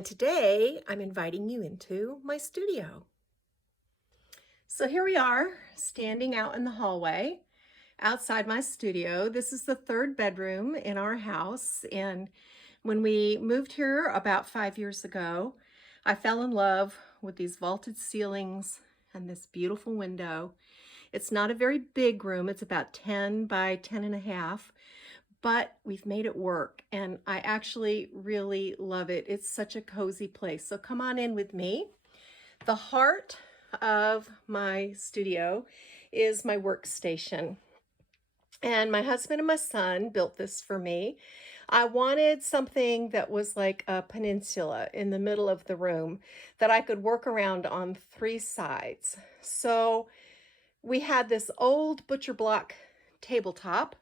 And today I'm inviting you into my studio. So here we are standing out in the hallway outside my studio. This is the third bedroom in our house. And when we moved here about 5 years ago, I fell in love with these vaulted ceilings and this beautiful window. It's not a very big room. It's about 10 by 10 and a half, but we've made it work and I actually really love it. It's such a cozy place. So come on in with me. The heart of my studio is my workstation. And my husband and my son built this for me. I wanted something that was like a peninsula in the middle of the room that I could work around on three sides. So we had this old butcher block tabletop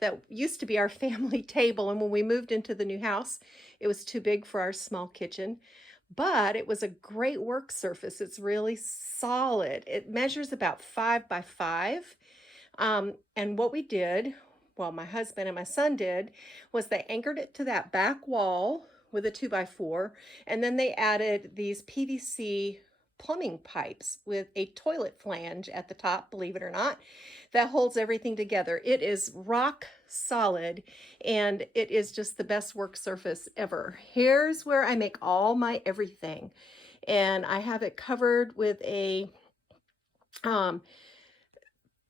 that used to be our family table. And when we moved into the new house, it was too big for our small kitchen, but it was a great work surface. It's really solid. It measures about 5 by 5. And what we did, well, my husband and my son did, was they anchored it to that back wall with a 2x4, and then they added these PVC plumbing pipes with a toilet flange at the top, believe it or not, that holds everything together. It is rock solid and it is just the best work surface ever. Here's where I make all my everything. And I have it covered with a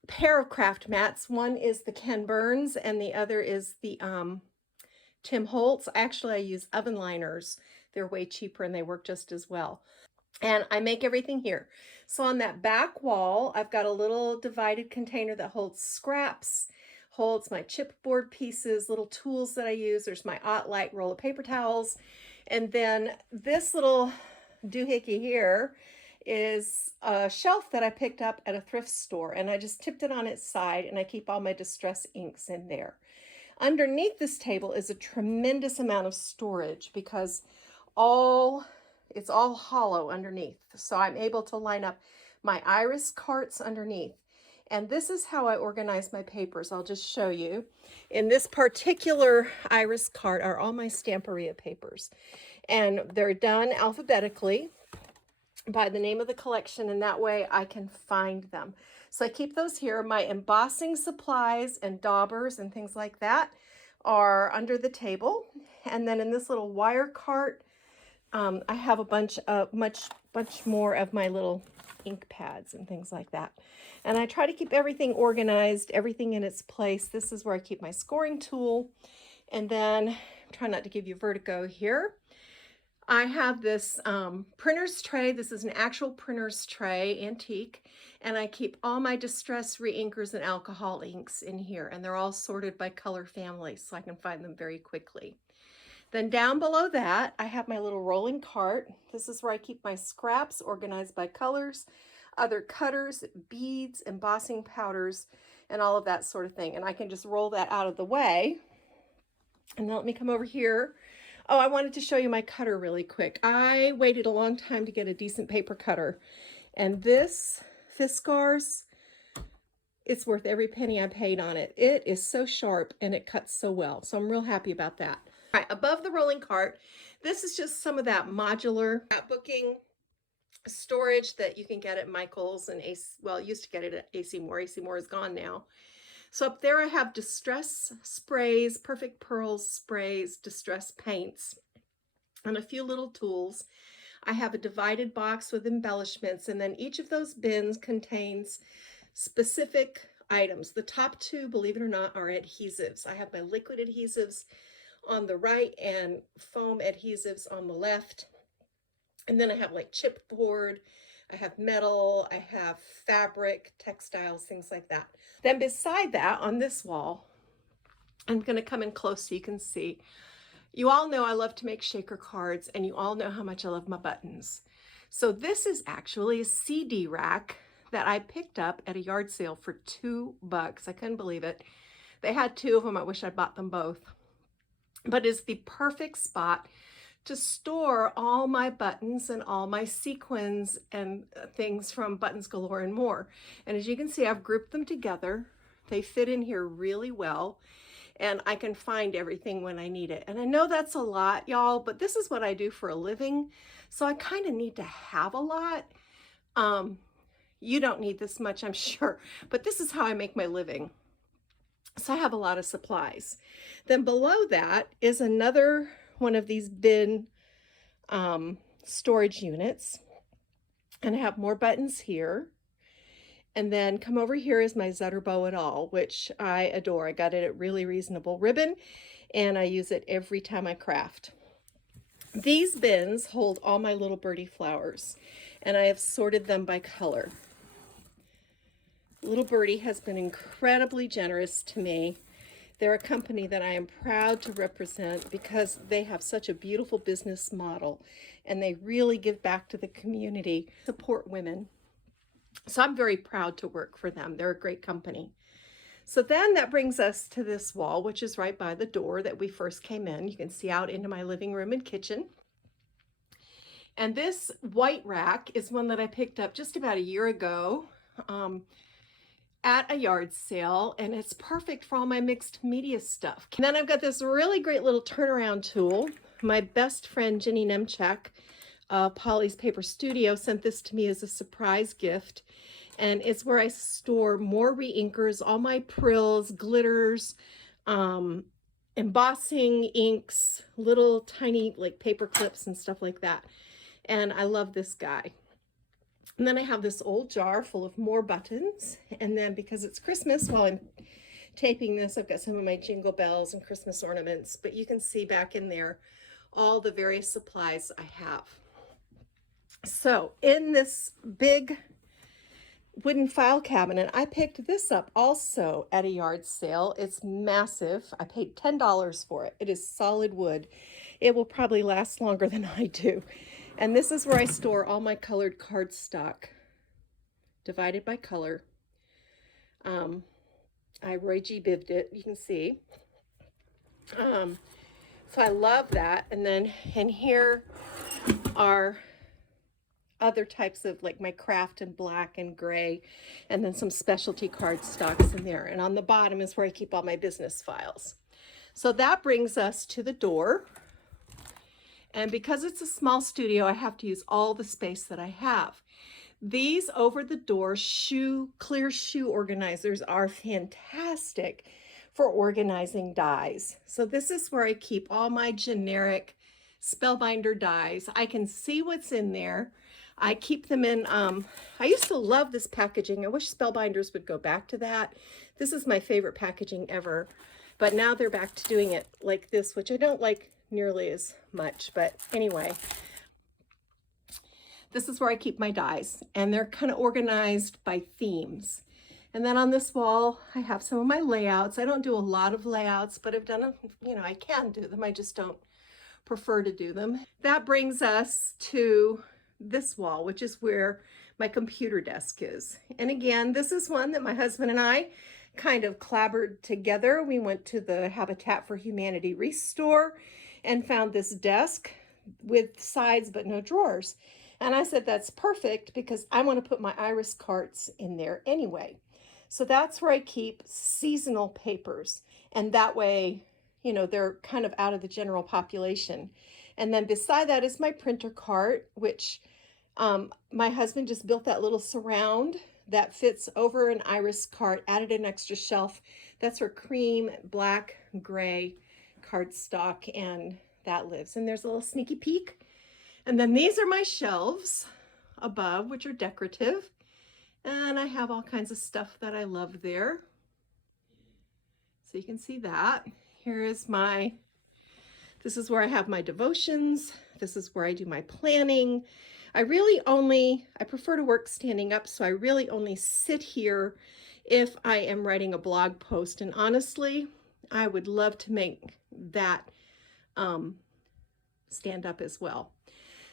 pair of craft mats. One is the Ken Burns and the other is the Tim Holtz. Actually, I use oven liners. They're way cheaper and they work just as well. And I make everything here. So on that back wall, I've got a little divided container that holds scraps, holds my chipboard pieces, little tools that I use. There's my light roll of paper towels. And then this little doohickey here is a shelf that I picked up at a thrift store, and I just tipped it on its side and I keep all my distress inks in there. Underneath this table is a tremendous amount of storage because it's all hollow underneath. So I'm able to line up my iris carts underneath. And this is how I organize my papers. I'll just show you. In this particular iris cart are all my Stamperia papers. And they're done alphabetically by the name of the collection, and that way I can find them. So I keep those here. My embossing supplies and daubers and things like that are under the table. And then in this little wire cart, I have a bunch more of my little ink pads and things like that. And I try to keep everything organized, everything in its place. This is where I keep my scoring tool. And then try not to give you vertigo here. I have this printer's tray. This is an actual printer's tray, antique, and I keep all my distress re-inkers and alcohol inks in here, and they're all sorted by color family so I can find them very quickly. Then down below that, I have my little rolling cart. This is where I keep my scraps organized by colors, other cutters, beads, embossing powders, and all of that sort of thing. And I can just roll that out of the way. And then let me come over here. Oh, I wanted to show you my cutter really quick. I waited a long time to get a decent paper cutter. And this Fiskars, it's worth every penny I paid on it. It is so sharp and it cuts so well. So I'm real happy about that. All right, above the rolling cart, this is just some of that modular scrapbooking storage that you can get at Michael's and used to get it at AC Moore. AC Moore is gone now. So up there I have distress sprays, perfect pearls sprays, distress paints, and a few little tools. I have a divided box with embellishments, and then each of those bins contains specific items. The top two, believe it or not, are adhesives. I have my liquid adhesives on the right and foam adhesives on the left. And then I have like chipboard, I have metal, I have fabric, textiles, things like that. Then beside that, on this wall, I'm going to come in close so you can see. You all know I love to make shaker cards, and you all know how much I love my buttons. So this is actually a CD rack that I picked up at a yard sale for $2. I couldn't believe it. They had two of them. I wish I bought them both. But it's the perfect spot to store all my buttons and all my sequins and things from Buttons Galore and more. And as you can see, I've grouped them together. They fit in here really well. and I can find everything when I need it. And I know that's a lot, y'all, but this is what I do for a living, so I kind of need to have a lot. You don't need this much, I'm sure, but this is how I make my living. So I have a lot of supplies. Then below that is another one of these bin storage units, and I have more buttons here. And then come over here is my Zutter bow et al, which I adore. I got it at really reasonable ribbon, and I use it every time I craft. These bins hold all my little birdie flowers, and I have sorted them by color. Little Birdie has been incredibly generous to me. They're a company that I am proud to represent because they have such a beautiful business model, and they really give back to the community, support women. So I'm very proud to work for them. They're a great company. So then that brings us to this wall, which is right by the door that we first came in. You can see out into my living room and kitchen. And this white rack is one that I picked up just about a year ago at a yard sale, and it's perfect for all my mixed media stuff. And then I've got this really great little turnaround tool. My best friend, Jenny Nemchak, Polly's Paper Studio, sent this to me as a surprise gift. And it's where I store more re-inkers, all my prills, glitters, embossing inks, little tiny like paper clips and stuff like that. And I love this guy. And then I have this old jar full of more buttons. And then because it's Christmas, while I'm taping this, I've got some of my jingle bells and Christmas ornaments, but you can see back in there all the various supplies I have. So in this big wooden file cabinet, I picked this up also at a yard sale. It's massive. I paid $10 for it. It is solid wood. It will probably last longer than I do. And this is where I store all my colored cardstock, divided by color. I Roy G. Bibbed it, you can see. So I love that. And then in here are other types of like my craft and black and gray, and then some specialty cardstocks in there. And on the bottom is where I keep all my business files. So that brings us to the door. And because it's a small studio, I have to use all the space that I have. These over the door clear shoe organizers are fantastic for organizing dies. So this is where I keep all my generic Spellbinder dies. I can see what's in there. I keep them in, I used to love this packaging. I wish Spellbinders would go back to that. This is my favorite packaging ever. But now they're back to doing it like this, which I don't like nearly as much. But anyway, this is where I keep my dies, and they're kind of organized by themes. And then on this wall, I have some of my layouts. I don't do a lot of layouts, but I've done, I can do them. I just don't prefer to do them. That brings us to this wall, which is where my computer desk is. And again, this is one that my husband and I kind of collaborated together. We went to the Habitat for Humanity Restore and found this desk with sides but no drawers. And I said, that's perfect because I want to put my iris carts in there anyway. So that's where I keep seasonal papers. And that way, they're kind of out of the general population. And then beside that is my printer cart, which my husband just built that little surround that fits over an iris cart, added an extra shelf. That's for cream, black, gray cardstock, and that lives. And there's a little sneaky peek. And then these are my shelves above, which are decorative. And I have all kinds of stuff that I love there. So you can see that. Here is this is where I have my devotions. This is where I do my planning. I prefer to work standing up, so I really only sit here if I am writing a blog post. And honestly, I would love to make that stand up as well.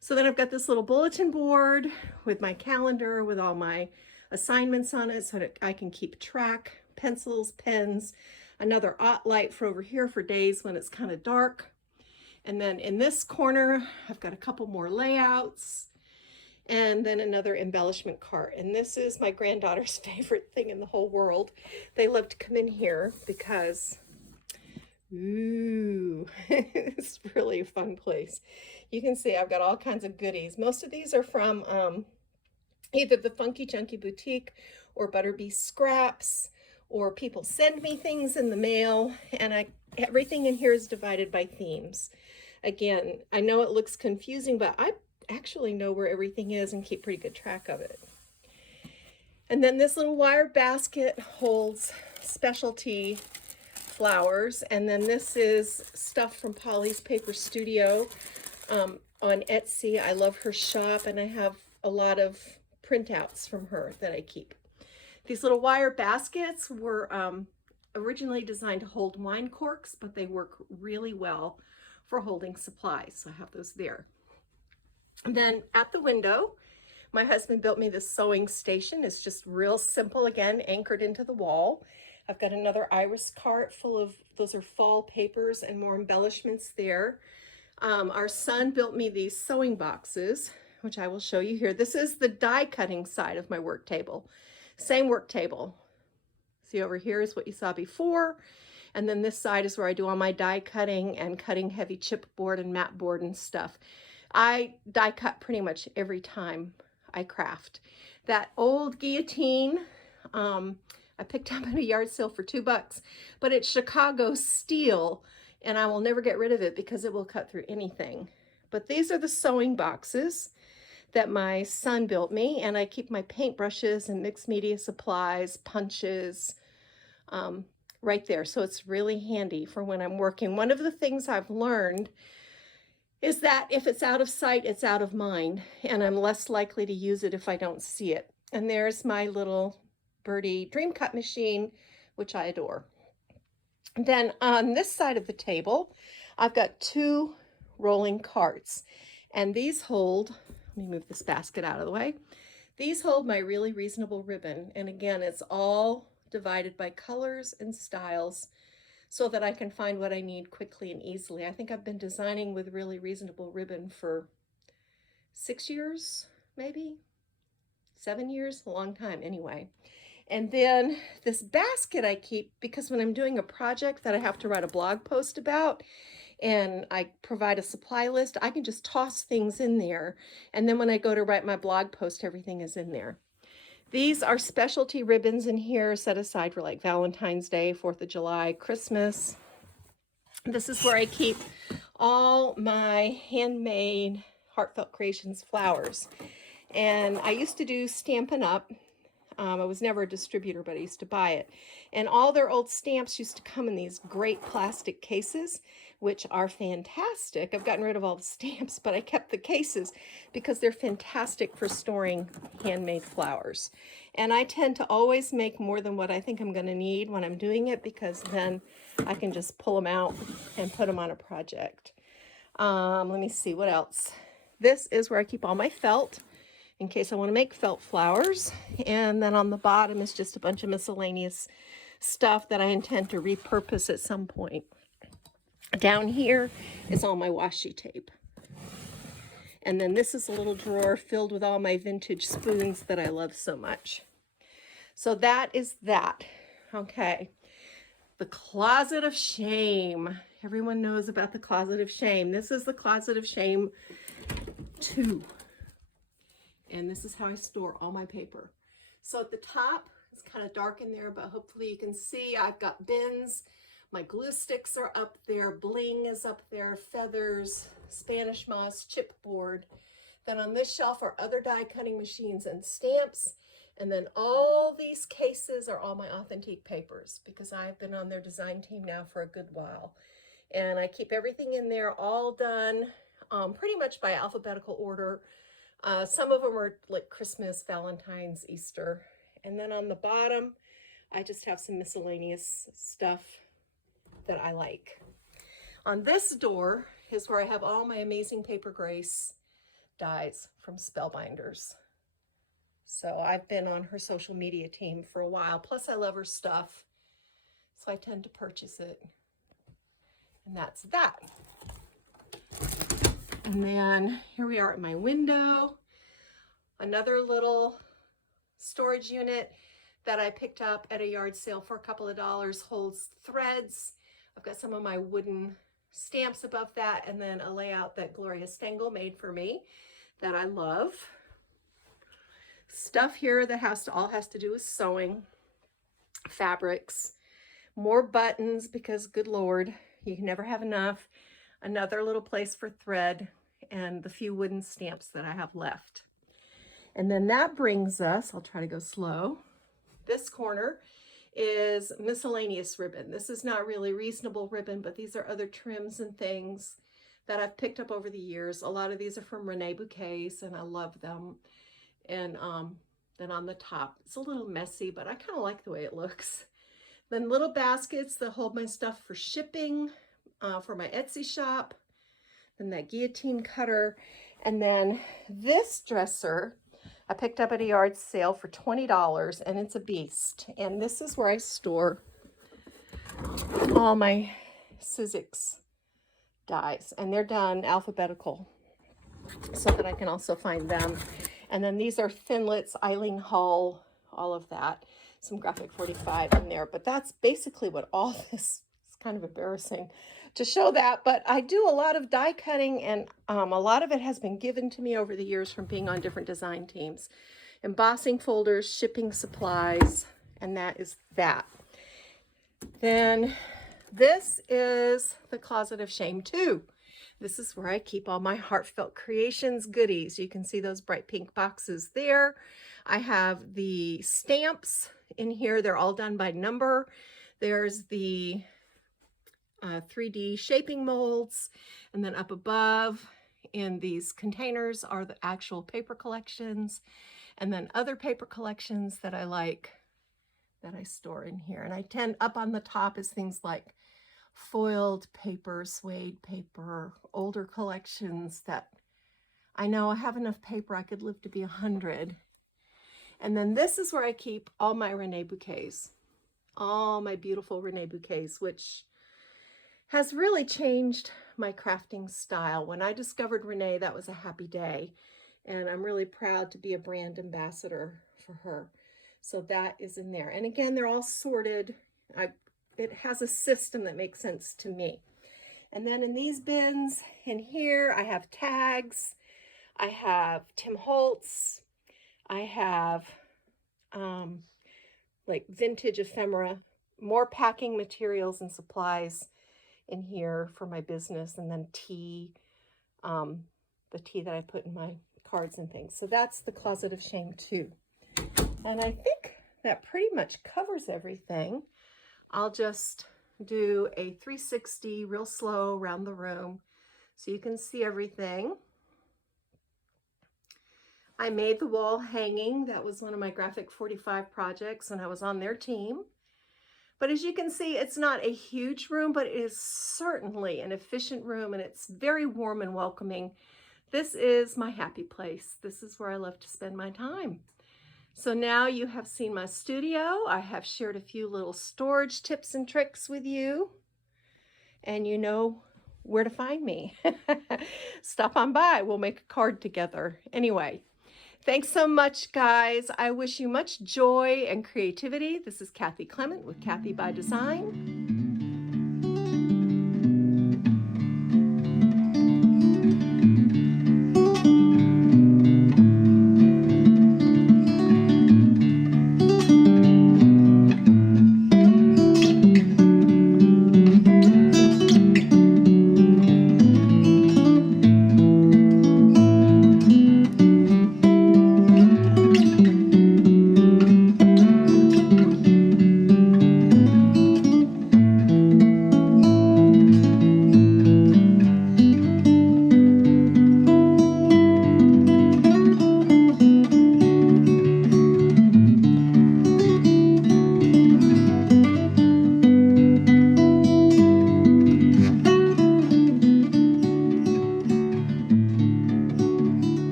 So then I've got this little bulletin board with my calendar with all my assignments on it so that I can keep track, pencils, pens, another light for over here for days when it's kind of dark. And then in this corner, I've got a couple more layouts and then another embellishment cart. And this is my granddaughter's favorite thing in the whole world. They love to come in here because Ooh, it's really a fun place. You can see I've got all kinds of goodies. Most of these are from either the Funky Chunky Boutique or Butterbee Scraps, or people send me things in the mail, and everything in here is divided by themes. Again, I know it looks confusing, but I actually know where everything is and keep pretty good track of it. And then this little wire basket holds specialty flowers, and then this is stuff from Polly's Paper Studio on Etsy. I love her shop, and I have a lot of printouts from her that I keep. These little wire baskets were originally designed to hold wine corks, but they work really well for holding supplies, so I have those there. And then at the window, my husband built me this sewing station. It's just real simple, again, anchored into the wall. I've got another iris cart full of, those are fall papers and more embellishments there. Our son built me these sewing boxes, which I will show you here. This is the die cutting side of my work table. Same work table. See, over here is what you saw before. And then this side is where I do all my die cutting and cutting heavy chipboard and mat board and stuff. I die cut pretty much every time I craft. That old guillotine, I picked up at a yard sale for $2, but it's Chicago steel, and I will never get rid of it because it will cut through anything. But these are the sewing boxes that my son built me, and I keep my paintbrushes and mixed media supplies, punches, right there. So it's really handy for when I'm working. One of the things I've learned is that if it's out of sight, it's out of mind, and I'm less likely to use it if I don't see it. And there's my little Birdie Dream Cut machine, which I adore. Then on this side of the table, I've got two rolling carts, and these hold, let me move this basket out of the way. These hold my really reasonable ribbon. And again, it's all divided by colors and styles so that I can find what I need quickly and easily. I think I've been designing with really reasonable ribbon for 6 years, maybe 7 years, a long time anyway. And then this basket I keep because when I'm doing a project that I have to write a blog post about, and I provide a supply list, I can just toss things in there. And then when I go to write my blog post, everything is in there. These are specialty ribbons in here set aside for like Valentine's Day, 4th of July, Christmas. This is where I keep all my handmade Heartfelt Creations flowers. And I used to do Stampin' Up! I was never a distributor, but I used to buy it. And all their old stamps used to come in these great plastic cases, which are fantastic. I've gotten rid of all the stamps, but I kept the cases because they're fantastic for storing handmade flowers. And I tend to always make more than what I think I'm going to need when I'm doing it, because then I can just pull them out and put them on a project. Let me see what else. This is where I keep all my felt, in case I want to make felt flowers. And then on the bottom is just a bunch of miscellaneous stuff that I intend to repurpose at some point. Down here is all my washi tape. And then this is a little drawer filled with all my vintage spoons that I love so much. So that is that. Okay. The closet of shame. Everyone knows about the closet of shame. This is the closet of shame 2. And this is how I store all my paper. So at the top, it's kind of dark in there, but hopefully you can see I've got bins. My glue sticks are up there, bling is up there, feathers, Spanish moss, chipboard. Then on this shelf are other die cutting machines and stamps. And then all these cases are all my Authentique papers, because I've been on their design team now for a good while. And I keep everything in there all done pretty much by alphabetical order. Some of them are like Christmas, Valentine's, Easter. And then on the bottom, I just have some miscellaneous stuff that I like. On this door is where I have all my Amazing Paper Grace dies from Spellbinders. So I've been on her social media team for a while. Plus I love her stuff, so I tend to purchase it. And that's that. And then here we are at my window. Another little storage unit that I picked up at a yard sale for a couple of dollars holds threads, I've got some of my wooden stamps above that, and then a layout that Gloria Stengel made for me that I love. Stuff here that all has to do with sewing, fabrics, more buttons because good Lord, you can never have enough. Another little place for thread, and the few wooden stamps that I have left. And then that brings us, I'll try to go slow. This corner is miscellaneous ribbon. This is not really reasonable ribbon, but these are other trims and things that I've picked up over the years. A lot of these are from Renee Bouquets, and I love them. And then on the top, it's a little messy, but I kind of like the way it looks. Then little baskets that hold my stuff for shipping, for my Etsy shop. Then that guillotine cutter. And then this dresser, I picked up at a yard sale for $20, and it's a beast. And this is where I store all my Sizzix dies, and they're done alphabetical so that I can also find them. And then these are Thinlits, Eileen Hull, all of that. Some Graphic 45 in there, but that's basically what all this is. Kind of embarrassing to show that, but I do a lot of die cutting, and a lot of it has been given to me over the years from being on different design teams. Embossing folders, shipping supplies, and that is that. Then this is the Closet of Shame 2. This is where I keep all my Heartfelt Creations goodies. You can see those bright pink boxes there. I have the stamps in here. They're all done by number. There's the 3D shaping molds, and then up above in these containers are the actual paper collections, and then other paper collections that I like that I store in here. And I tend, up on the top is things like foiled paper, suede paper, older collections that I know I have enough paper I could live to be 100. And then this is where I keep all my Renee Bouquets, all my beautiful Renee Bouquets, which has really changed my crafting style. When I discovered Renee, that was a happy day, and I'm really proud to be a brand ambassador for her. So that is in there. And again, they're all sorted. It has a system that makes sense to me. And then in these bins in here, I have tags, I have Tim Holtz, I have like vintage ephemera, more packing materials and supplies in here for my business, and then tea, the tea that I put in my cards and things. So that's the Closet of Shame 2. And I think that pretty much covers everything. I'll just do a 360 real slow around the room so you can see everything. I made the wall hanging. That was one of my Graphic 45 projects, and I was on their team. But as you can see, it's not a huge room, but it is certainly an efficient room, and it's very warm and welcoming. This is my happy place. This is where I love to spend my time. So now you have seen my studio. I have shared a few little storage tips and tricks with you, and you know where to find me. Stop on by. We'll make a card together. Anyway, thanks so much, guys. I wish you much joy and creativity. This is Kathy Clement with Kathy by Design.